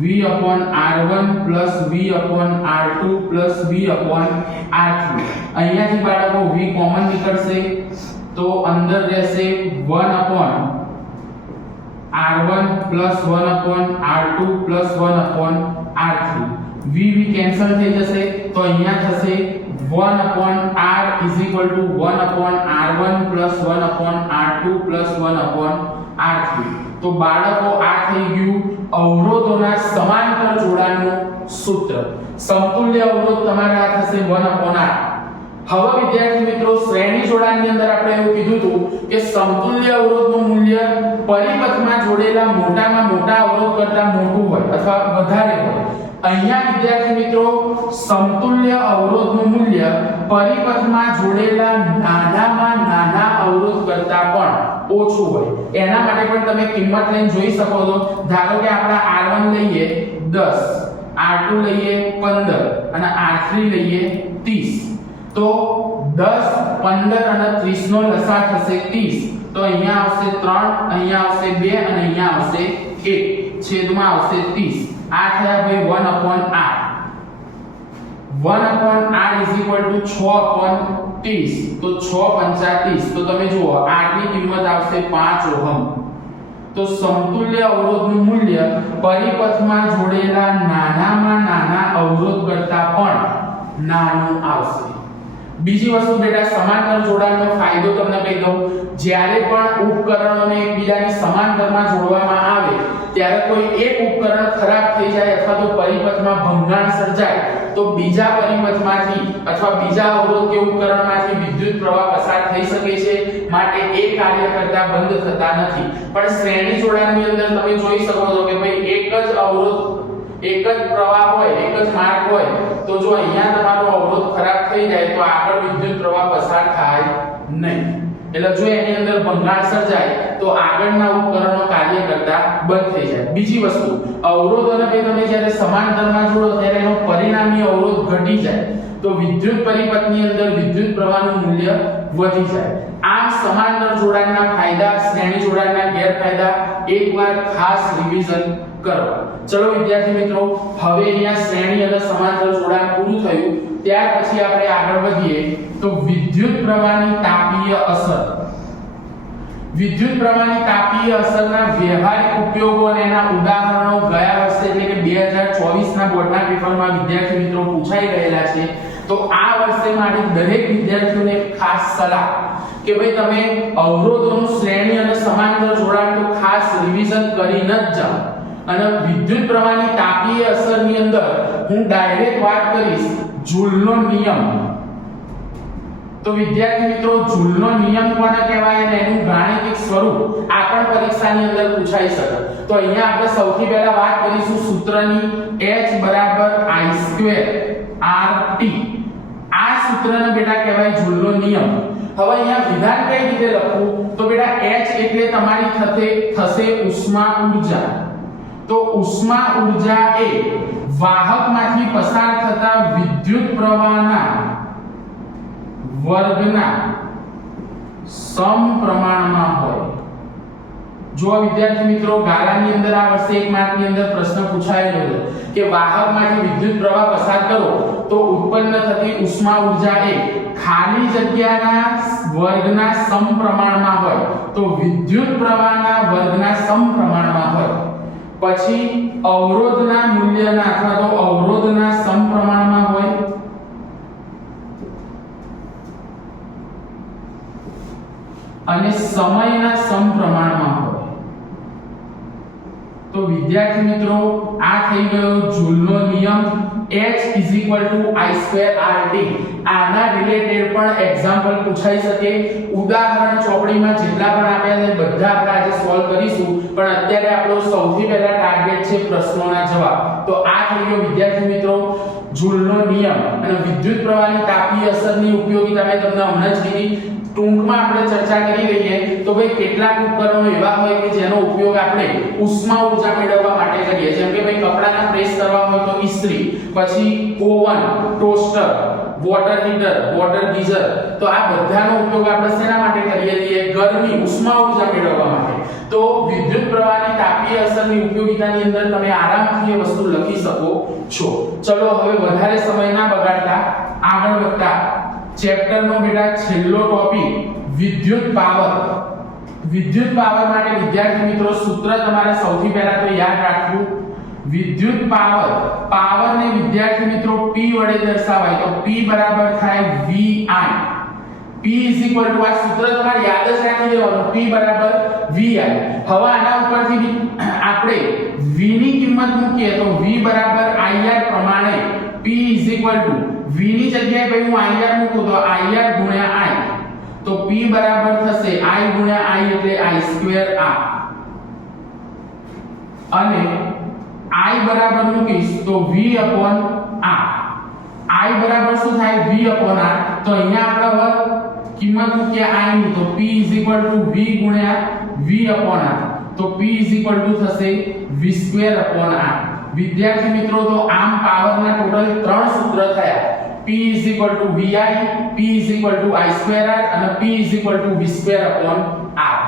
V/R1 V/R2 V/R3. અહીંયાથી બાળકો V કોમન નીકળશે તો અંદર રહેશે 1/R1 1/R2 1/R3. V cancel થઈ જશે તો અહીંયા થશે 1/R 1/R1 1/R2 1/R3. તો બાળકો આ થઈ ગયું અવરોધોના સમાંતર જોડાણનું સૂત્ર. સમતુલ્ય અવરોધ તમારા આ થશે 1/R. હવે વિદ્યાર્થી મિત્રો શ્રેણી જોડાણની અંદર આપણે એવું કીધું હતું કે સમતુલ્ય અવરોધનું મૂલ્ય પરિપથમાં જોડેલા મોટામાં મોટા અવરોધ કરતા મોટું હોય અથવા વધારે હોય. અહીંયા વિદ્યાર્થી મિત્રો સમતુલ્ય અવરોધનું મૂલ્ય પરિપથમાં જોડેલા નાનામાં નાના અવરોધ કરતા પણ ઓછું હોય. એના માટે પણ તમે કિંમત લઈને જોઈ શકો છો. ધારો કે આપણે R1 લઈએ 10, R2 લઈએ 15 અને R3 લઈએ 30. તો 10, 15 અને 30 નો લસા થશે 30. તો અહીંયા આવશે 3, અહીંયા આવશે 2 અને અહીંયા આવશે 1, છેદમાં આવશે 30. આ થયા ભાઈ 1/R. 1/R = 6/30. તો 6×5 = 30. તો તમે જુઓ R ની કિંમત આવશે 5 ઓહમ. તો સમતુલ્ય અવરોધનું મૂલ્ય પરિપથમાં જોડેલા નાનામાં નાના અવરોધ કરતા પણ નાનું આવશે. બીજી વસ્તુ બેટા સમાંતર જોડાણનો ફાયદો તમને કહી દઉં. જ્યારે પણ ઉપકરણોને એકબીજાની સમાંતરમાં જોડવામાં આવે ત્યારે કોઈ એક ઉપકરણ ખરાબ થઈ જાય અથવા તો પરિપથમાં ભંગાણ સર્જાય તો બીજા પરિપથમાંથી અથવા બીજા અવરોધ કે ઉપકરણમાંથી વિદ્યુત પ્રવાહ પસાર થઈ શકે છે. માટે એ કાર્ય કરતા બંધ થતા નથી. પણ શ્રેણી જોડાણની અંદર તમે જોઈ શકો છો કે ભાઈ એક જ અવરોધ એક જ પ્રવાહ હોય, એક જ માર્ગ હોય, તો જો અહીંયા તમારો અવરોધ ખરાબ થઈ જાય તો આગળ વિદ્યુત પ્રવાહ પસાર થાય નહીં. એટલે જો એની અંદર ભંગાણ સર્જાય તો આગળના ઉપકરણો કાર્ય કરતા બંધ થઈ જાય. બીજી વસ્તુ અવરોધોને તમે જ્યારે સમાંતરમાં જોડો ત્યારે એનો પરિણામી અવરોધ ઘટી જાય તો વિદ્યુત પરિપથની અંદર વિદ્યુત પ્રવાહનું મૂલ્ય વધી જાય. આમ સમાંતર જોડાણના ફાયદા, શ્રેણી જોડાણના ગેરફાયદા એકવાર ખાસ રિવિઝન કરો. ચલો વિદ્યાર્થી મિત્રો, હવે અહીંયા શ્રેણી અને સમાંતર જોડાણ પૂરું થયું. ત્યાર પછી આપણે આગળ વધીએ તો વિદ્યુત પ્રવાહની તાપીય અસર. વિદ્યુત પ્રવાહની તાપીય અસરના વ્યવહારિક ઉપયોગો અને એના ઉદાહરણો ગયા વર્ષે એટલે કે 2024 ના બોર્ડના પેપરમાં વિદ્યાર્થી મિત્રો પૂછાઈ રહેલા છે. તો આ વર્ષે માટે દરેક વિદ્યાર્થીઓને ખાસ સલાહ કે ભાઈ તમે અવરોધોનું શ્રેણી અને સમાંતર જોડાણ તો ખાસ રિવિઝન કરીને જ જાઓ. અને વિદ્યુત પ્રવાહની તાપીય અસરની અંદર હું ડાયરેક્ટ વાત કરીશ જૂલનો નિયમ. તો વિદ્યાર્થી મિત્રો જૂલનો નિયમ કોને કહેવાય અને એનું ગાણિતિક સ્વરૂપ આ પણ પરીક્ષાની અંદર પૂછાઈ શકે. તો અહીંયા આપણે સૌથી પહેલા વાત કરીશું સૂત્રની H = I2RT. આ સૂત્રને બેટા કહેવાય જૂલનો નિયમ. હવે અહીંયા વિધાન કઈ રીતે લખવું તો બેટા H એટલે તમારી થશે ઉષ્મા ઊર્જા. તો ઉષ્મા ઊર્જા એ વાહકમાંથી પસાર થતા વિદ્યુત પ્રવાહના વર્ગના સમપ્રમાણમાં હોય. જો વિદ્યાર્થી મિત્રો ગાળાની અંદર આ વર્ષે 1 માર્કની અંદર પ્રશ્ન પૂછાયેલો છે કે વાહકમાંથી વિદ્યુત પ્રવાહ પસાર કરો તો ઉત્પન્ન થતી ઉષ્મા ઊર્જા એ ખાલી જગ્યાના વર્ગના સમપ્રમાણમાં હોય તો વિદ્યુત પ્રવાહના વર્ગના સમપ્રમાણમાં હોય, પછી અવરોધના મૂલ્યના અથવા તો અવરોધના સમપ્રમાણમાં હોય, અને સમયના સમપ્રમાણમાં હોય. તો વિદ્યાર્થી મિત્રો આ થઈ ગયો જૂલનો નિયમ. H I2RT. આના રિલેટેડ પણ એક્ઝામ્પલ પૂછાઈ શકે. ઉદાહરણ ચોપડીમાં જેટલા પણ આપ્યા છે બધા આપણે આજે સોલ્વ કરીશું, પણ અત્યારે આપણો સૌથી પહેલા ટાર્ગેટ છે પ્રશ્નોના જવાબ. તો આ થઈ ગયો વિદ્યાર્થી મિત્રો જૂલનો નિયમ અને વિદ્યુત પ્રવાહની તાપીય અસરની ઉપયોગિતા મેં તમને હમણાં જ કીધી. ટૂંકમાં આપણે ચર્ચા કરી લઈએ તો ભાઈ કેટલાક ઉપકરણો એવા હોય કે જેનો ઉપયોગ આપણે ઉષ્મા ઊર્જા મેળવવા માટે કરીએ, જેમ કે ભાઈ કપડાને પ્રેસ કરવા હોય તો ઇસ્ત્રી, પછી oven, toaster, water heater, water geyser. તો આ બધાનો ઉપયોગ આપણે શેના માટે કરીએ છીએ? ગરમી, ઉષ્મા ઊર્જા મેળવવા માટે. તો વિદ્યુત પ્રવાહની તાપીય અસરની ઉપયોગિતાની અંદર તમે આરામથી એ વસ્તુ લખી શકો છો. ચલો હવે વધારે સમય ના બગાડતા આગળ વધતા ચેપ્ટર નો બેટા છેલ્લો ટોપિક વિદ્યુત પાવર. વિદ્યુત પાવર માટે વિદ્યાર્થી મિત્રો સૂત્ર તમારે સૌથી પહેલા તો યાદ રાખવું. વિદ્યુત પાવર, પાવર ને વિદ્યાર્થી મિત્રો P વડે દર્શાવાય તો P બરાબર થાય VI. P આ સૂત્ર તમારે યાદ જ રાખી દેવાનું. P બરાબર VI. હવે આના ઉપરથી આપણે V ની કિંમત મૂકીએ તો V બરાબર IR પ્રમાણે P V ની જગ્યાએ ભાઈ હું IR મૂકું તો IR ગુણ્યા I. તો P બરાબર થશે I ગુણ્યા I એટલે I2R. અને I બરાબર મૂકીશ તો V upon R. I બરાબર શું થાય? V upon R. તો અહીંયા આપણે હવે કિંમત મૂકીએ I ની તો P V ગુણ્યા V upon R. તો P થશે V2 upon R. વિદ્યાર્થી મિત્રો તો આમ પાવરના ટોટલ 3 સૂત્ર થયા. P VI, P I2R અને P V2 upon R.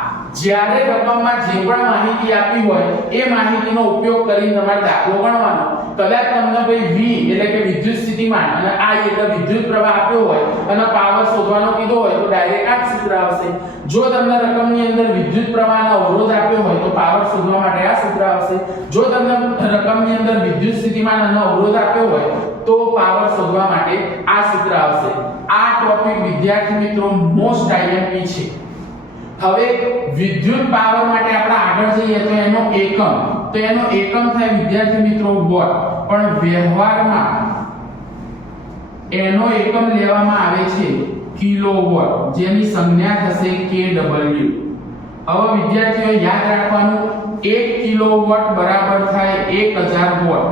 જ્યારે રકમમાં જે પણ માહિતી આપી હોય એ માહિતીનો ઉપયોગ કરીને તમારે દાખલો ગણવાનો. કદાચ તમને ભાઈ V એટલે કે વિદ્યુત સ્થિતિમાન અને I એટલે વિદ્યુત પ્રવાહ આપ્યો હોય અને પાવર શોધવાનો કીધો હોય તો ડાયરેક્ટ આ સૂત્ર આવશે. જો તમને રકમની અંદર વિદ્યુત પ્રવાહનો અવરોધ આપ્યો હોય તો પાવર શોધવા માટે આ સૂત્ર આવશે. જો તમને રકમની અંદર વિદ્યુત સ્થિતિમાન અને અવરોધ આપ્યો હોય તો પાવર શોધવા માટે આ સૂત્ર આવશે. આ ટોપિક વિદ્યાર્થી મિત્રો મોસ્ટ IMP છે. હવે વિદ્યુત પાવર માટે આપણે આગળ જઈએ તો એનો એકમ થાય વિદ્યાર્થી મિત્રો વોટ. પણ વ્યવહારમાં એનો એકમ લેવામાં આવે છે કિલોવોટ, જેની સંજ્ઞા થશે kW. હવે વિદ્યાર્થીઓ યાદ રાખવાનું 1 કિલોવોટ બરાબર થાય 1000 વોટ.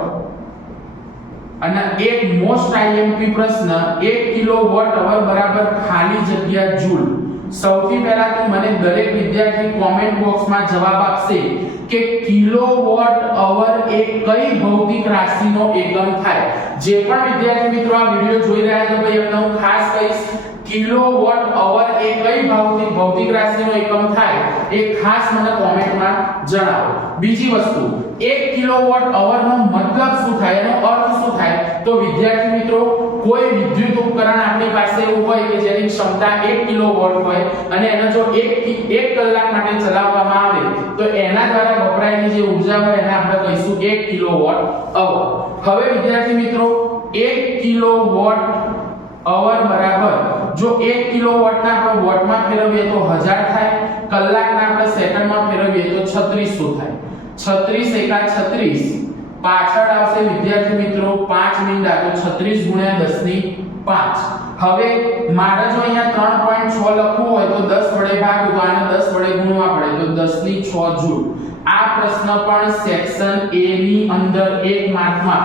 અને એક મોસ્ટ IMP પ્રશ્ન 1 કિલોવોટ અવર બરાબર ખાલી જગ્યા જૂલ. સૌથી પહેલા તો મને દરેક વિદ્યાર્થી કોમેન્ટ બોક્સમાં જવાબ આપશે કે કિલોવોટ અવર એ કઈ ભૌતિક રાશિનો એકમ થાય. જે પણ વિદ્યાર્થી મિત્રો આ વિડિયો જોઈ રહ્યા છે ભાઈ એમને હું ખાસ કહીશ કિલોવોટ અવર એ કઈ ભૌતિક રાશિનો એકમ થાય એ ખાસ મને કોમેન્ટમાં જણાવો. બીજી વસ્તુ 1 કિલોવોટ અવર નો મતલબ શું થાય, એનો અર્થ શું થાય? તો વિદ્યાર્થી મિત્રો કોઈ વિદ્યુત ઉપકરણ આપણી પાસે એવું હોય કે જેની ક્ષમતા 1 કિલોવોટ હોય અને એને જો 1 કલાક માટે ચલાવવામાં આવે તો એના દ્વારા વપરાયેલી જે ઊર્જા હોય એને આપણે કહીશું 1 કિલોવોટ અવર. હવે વિદ્યાર્થી મિત્રો 1 કિલોવોટ અવર બરાબર જો 1 કિલોવોટના આપણે વોટમાં ફેરવીએ તો 1000 થાય, કલાકના આપણે સેકન્ડમાં ફેરવીએ તો 3600 થાય. 36 એકા 36 પાછળ આવશે વિદ્યાર્થી મિત્રો 5 મીંડા તો 36 ગુણ્યા 10 ની 5. હવે મારે જો અહીંયા 3.6 લખવું હોય તો 10 વડે ભાગવું તો આને 10 વડે ગુણવા પડે તો 10 ની 6 જૂલ. આ પ્રશ્ન પણ સેક્શન A ની અંદર 1 માર્કમાં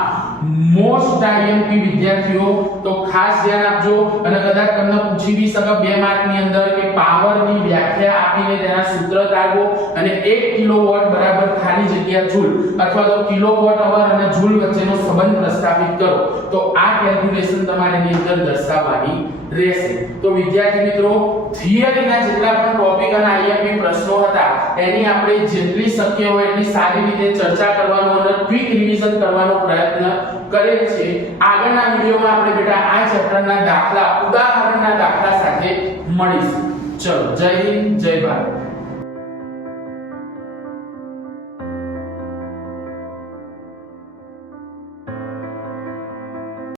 મોસ્ટ IMP વિદ્યાર્થીઓ તો ખાસ ધ્યાન આપજો. અને કદાચ તમને પૂછી બી શકે 2 માર્કની અંદર કે પાવરની વ્યાખ્યા આપીને તેના સૂત્ર કાઢો અને 1 કિલોવોટ બરાબર ખાલી જગ્યા જૂલ અથવા તો કિલોવોટ અવર અને જૂલ વચ્ચેનો સંબંધ પ્રસ્થાપિત કરો. તો આ કેલ્ક્યુલેશન તમારે એની અંદર દર્શાવવાની રહેશે. તો વિદ્યાર્થી મિત્રો થિયરીના જેટલા પણ ટોપિક અને IMP પ્રશ્નો હતા એની આપણે જેટલી શક્ય હોય એટલી સારી રીતે ચર્ચા કરવાનો અને ક્વિક રિવિઝન કરવાનો પ્રયત્ન કરેલ છે. આગળના વિડિયોમાં આપણે બેટા આ ચેપ્ટરના દાખલા ઉદાહરણના દાખલા સાથે મળીશું. ચલો જય હિન્દ જય ભારત.